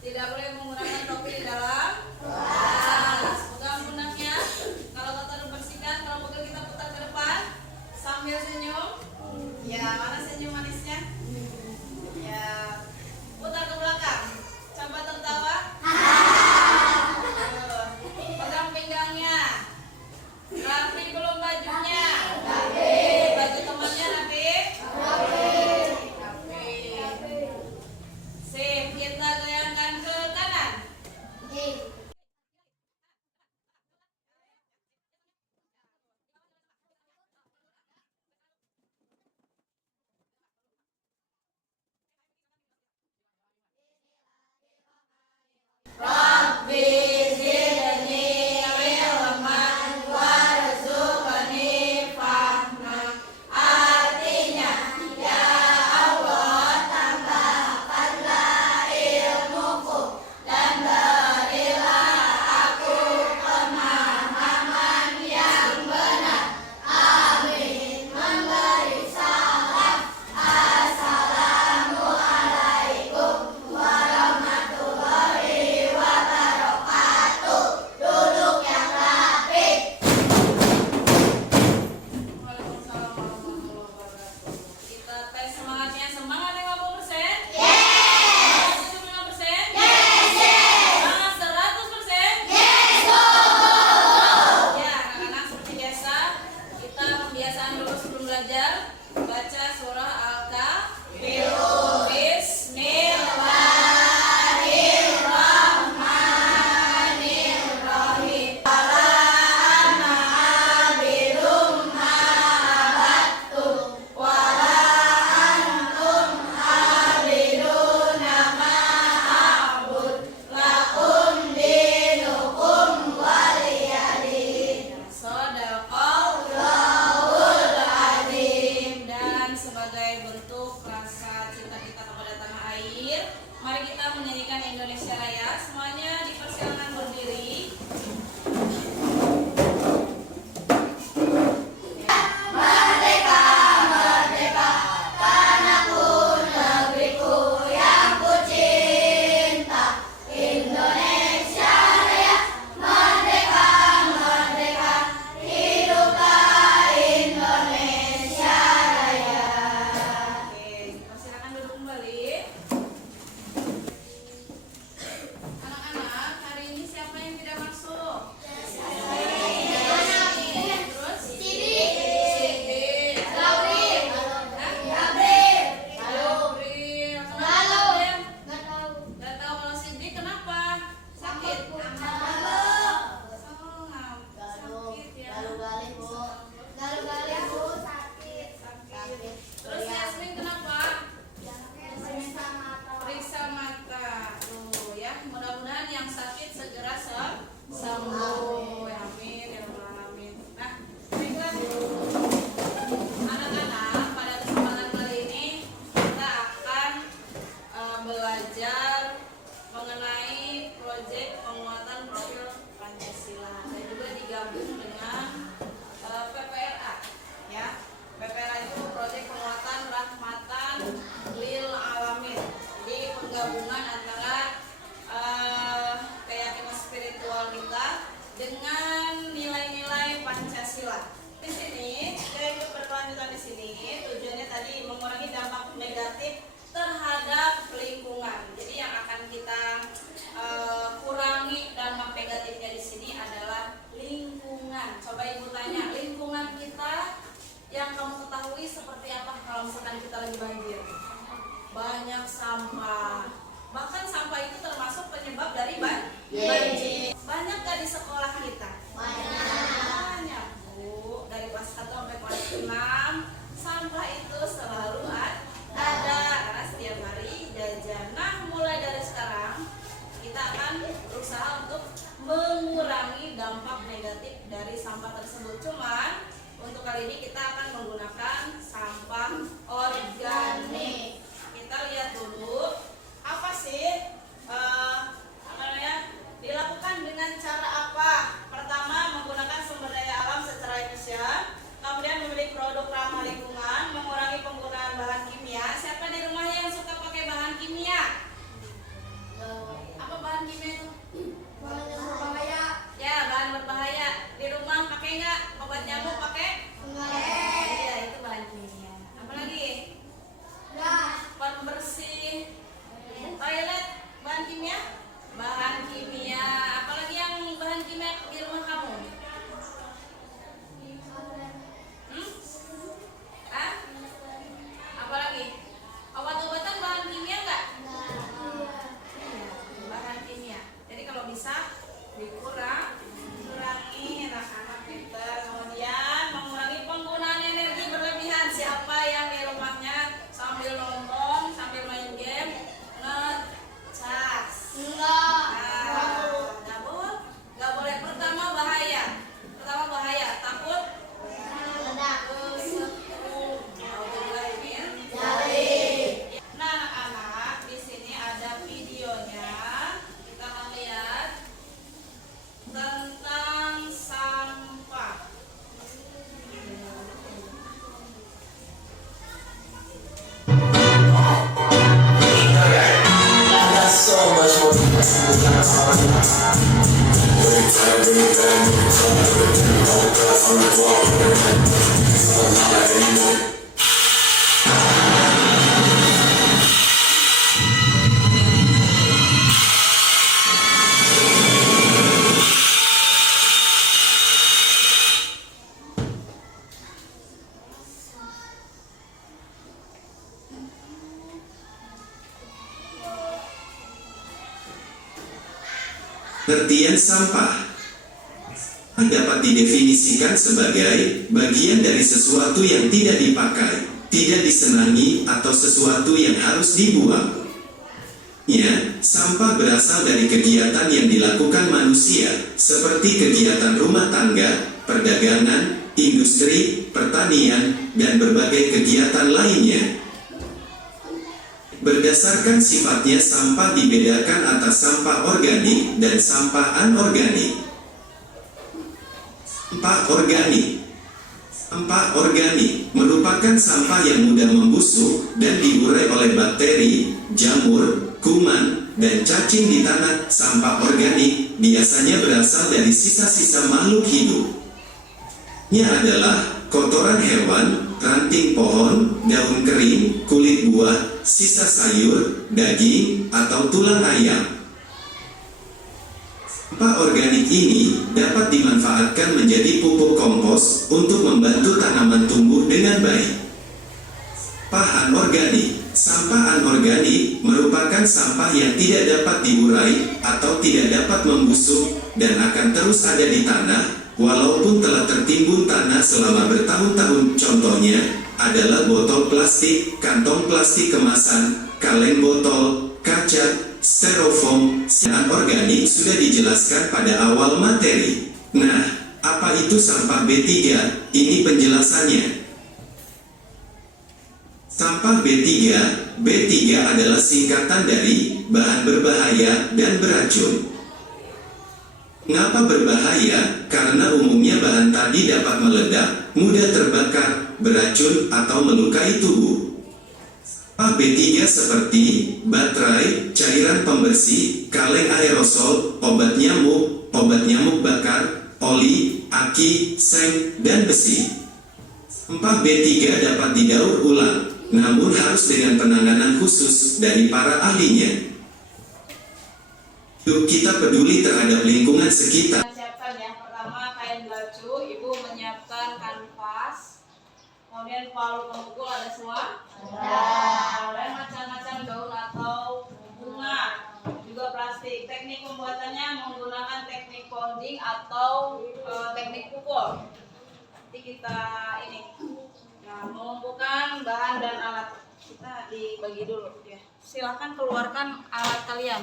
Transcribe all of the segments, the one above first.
Tidak boleh menggunakan topi di dalam kelas. Pegang pundaknya. Kalau kotor bersihkan. Kalau pegang kita putar ke depan sambil senyum. Ya, mana senyum manisnya? Ya, putar ke belakang. Coba tertawa. Pegang pinggangnya. Rapi belum bajunya? Rapi. Baju temannya rapi? Rapi. Sip, kita goyangkan ke kanan. Rabbi zidni ilman warzuqni fahma. Artinya, ya Allah, tambahkanlah ilmuku dan berilah aku pemahaman yang benar. Amin. Memberi salam. Assalamualaikum warahmatullahi wabarakatuh. Duduk yang rapi. Waalaikumsalam warahmatullahi wabarakatuh. Kita tes semangatnya. Semangat 50%? Yes. 75%? Yes. Semangat 100%? Yes. Ya, anak-anak seperti biasa, kita pembiasaan dulu sebelum belajar. Baca surah Al-Kafirun. Bismillahirrahmanirrahim. Wala ana abidum ma abattum wala antum abiduna ma a'bud. Lakum dinukum waliyadin. Shadaqallahul azim. Dan sebagai bentuk rasa cinta kita kepada tanah air, mari kita menyanyikan Indonesia Raya. Semuanya dipersilakan berdiri. Merdeka, merdeka, tanahku, negeriku yang ku cinta. Indonesia Raya, merdeka, merdeka, hiduplah Indonesia Raya. Oke, persilakan duduk kembali. Anak-anak, hari ini siapa yang tidak masuk? Terus? Siti. Lauril. Gabriel. Kenapa? Nggak tahu kalau Siti kenapa? Sakit? Sakit ya. Terus Yasmin kenapa? Periksa mata. Tuh ya, mudah-mudahan yang sakit segera sembuh. Amin ya rabbal alamin. Nah, baiklah anak-anak, pada kesempatan kali ini kita akan belajar mengenai proyek penguatan profil Pancasila dan juga digabung dengan PPRA ya. PPRA itu proyek penguatan rahmatan lil alamin. Jadi penggabungan antara keyakinan spiritual kita dengan nilai-nilai Pancasila. Di sini, gaya hidup berkelanjutan di sini tujuannya tadi mengurangi dampak negatif terhadap lingkungan. Jadi yang akan kita kurangi dampak negatifnya di sini adalah lingkungan. Coba ibu tanya, lingkungan kita yang kamu ketahui seperti apa kalau misalkan kita lagi banjir? Banyak sampah. Bahkan sampah itu termasuk penyebab dari banjir. Banyak gak di sekolah kita? Banyak Bu. Dari kelas 1 sampai kelas 6 sampah itu selalu ada karena setiap hari jajan. Nah, mulai dari sekarang kita akan berusaha untuk mengurangi dampak negatif dari sampah tersebut. Cuman untuk kali ini kita akan menggunakan sampah organik. Kita lihat dulu apa sih dilakukan dengan cara apa. Pertama, menggunakan sumber daya alam secara efisien. Kemudian memilih produk ramah lingkungan, mengurangi penggunaan bahan kimia. Siapa di rumahnya yang suka pakai bahan kimia? Pengertian sampah dapat didefinisikan sebagai bagian dari sesuatu yang tidak dipakai, tidak disenangi, atau sesuatu yang harus dibuang. Ya, sampah berasal dari kegiatan yang dilakukan manusia, seperti kegiatan rumah tangga, perdagangan, industri, pertanian, dan berbagai kegiatan lainnya. Berdasarkan sifatnya, sampah dibedakan atas sampah organik dan sampah anorganik. Sampah organik. Sampah organik merupakan sampah yang mudah membusuk dan diurai oleh bakteri, jamur, kuman, dan cacing di tanah. Sampah organik biasanya berasal dari sisa-sisa makhluk hidup. Ini adalah kotoran hewan, ranting pohon, daun kering, kulit buah, sisa sayur, daging, atau tulang ayam. Sampah organik ini dapat dimanfaatkan menjadi pupuk kompos untuk membantu tanaman tumbuh dengan baik. Sampah anorganik. Sampah anorganik merupakan sampah yang tidak dapat diurai atau tidak dapat membusuk dan akan terus ada di tanah walaupun telah tertimbun tanah selama bertahun-tahun. Contohnya adalah botol plastik, kantong plastik kemasan, kaleng botol, kaca, styrofoam. Sampah organik sudah dijelaskan pada awal materi. Nah, apa itu sampah B3? Ini penjelasannya. Sampah B3 adalah singkatan dari bahan berbahaya dan beracun. Mengapa berbahaya? Karena umumnya bahan tadi dapat meledak, mudah terbakar, beracun, atau melukai tubuh. Sampah B3 seperti baterai, cairan pembersih, kaleng aerosol, obat nyamuk bakar, oli, aki, seng, dan besi. Sampah B3 dapat didaur ulang, namun harus dengan penanganan khusus dari para ahlinya. Yuk kita peduli terhadap lingkungan sekitar. Siapkan ya, pertama kain baju, ibu menyiapkan kanvas, kemudian palu pemukul ada semua? Ada. Kemudian macam-macam daun atau bunga, juga plastik. Teknik pembuatannya menggunakan teknik pounding atau teknik pukul. Nanti kita ini, nah, mengumpulkan bahan dan alat. Kita dibagi dulu ya. Silahkan keluarkan alat kalian.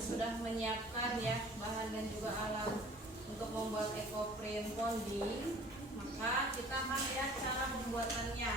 Sudah menyiapkan ya bahan dan juga alat untuk membuat ekoprint pounding, maka kita akan lihat cara pembuatannya.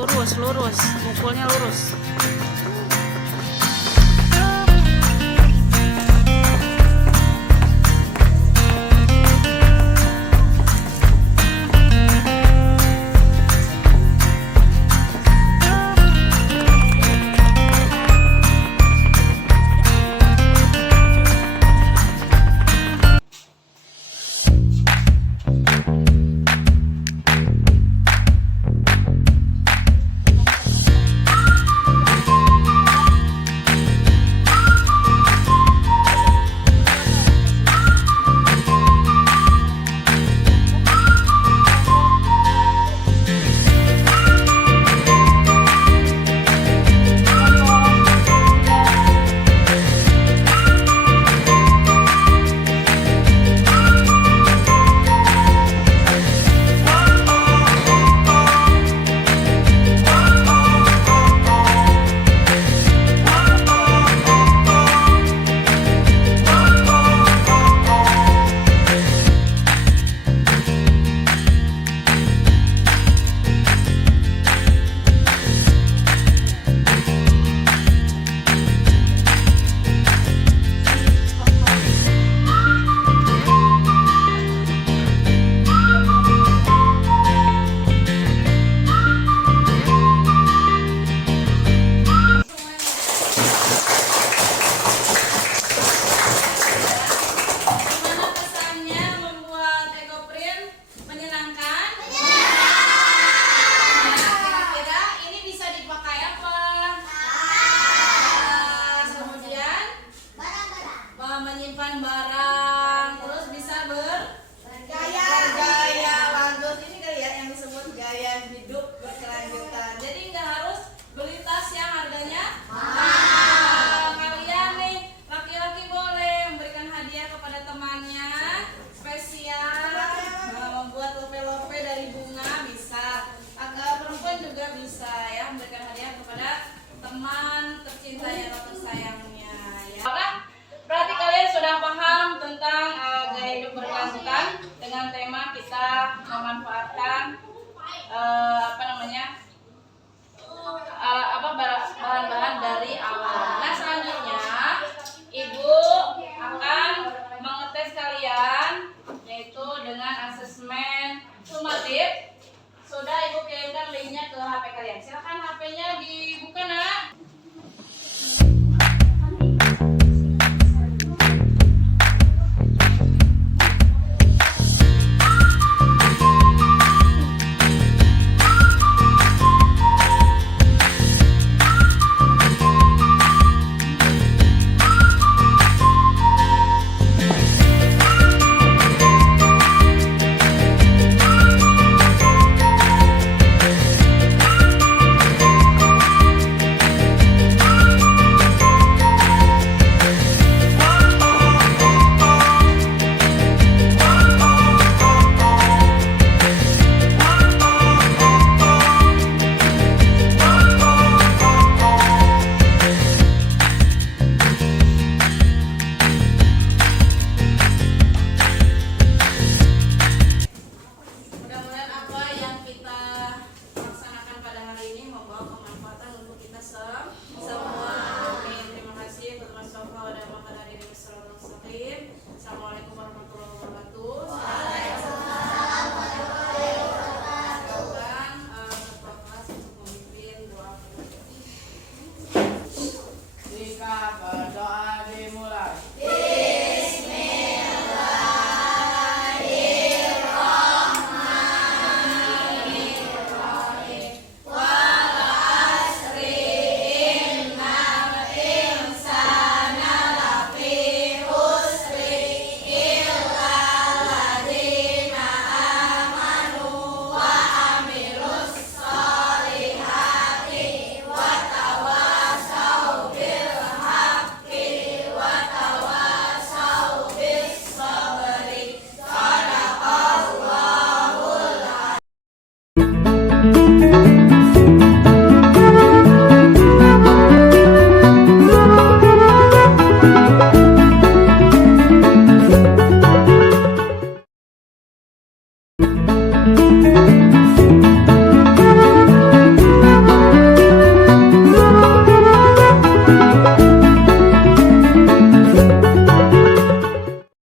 Lurus, lurus, mukulnya lurus. Gimana kesannya membuat ekoprint? Menyenangkan? Nah, kira-kira ini bisa dipakai apa? Kemudian menyimpan barang, terus bisa bergaya. Bagus, ini kali ya yang disebut gaya hidup berkelanjutan. Jadi nggak harus beli tas yang harganya mahal. Kalian nih laki-laki boleh memberikan hadiah kepada temannya spesial, membuat lope-lope dari bunga bisa. Perempuan juga bisa ya memberikan hadiah kepada teman tercintanya atau tersayangnya ya. Berarti kalian sudah paham tentang gaya hidup berkelanjutan dengan tema kita memanfaatkan bahan-bahan dari alam. Nah, selanjutnya Ibu akan mengetes kalian yaitu dengan asesmen sumatif. Sudah Ibu kirimkan linknya ke HP kalian. Silakan HP-nya dibuka, Nak. Mudah-mudahan apa yang kita laksanakan pada hari ini membawa kemanfaatan untuk kita semua.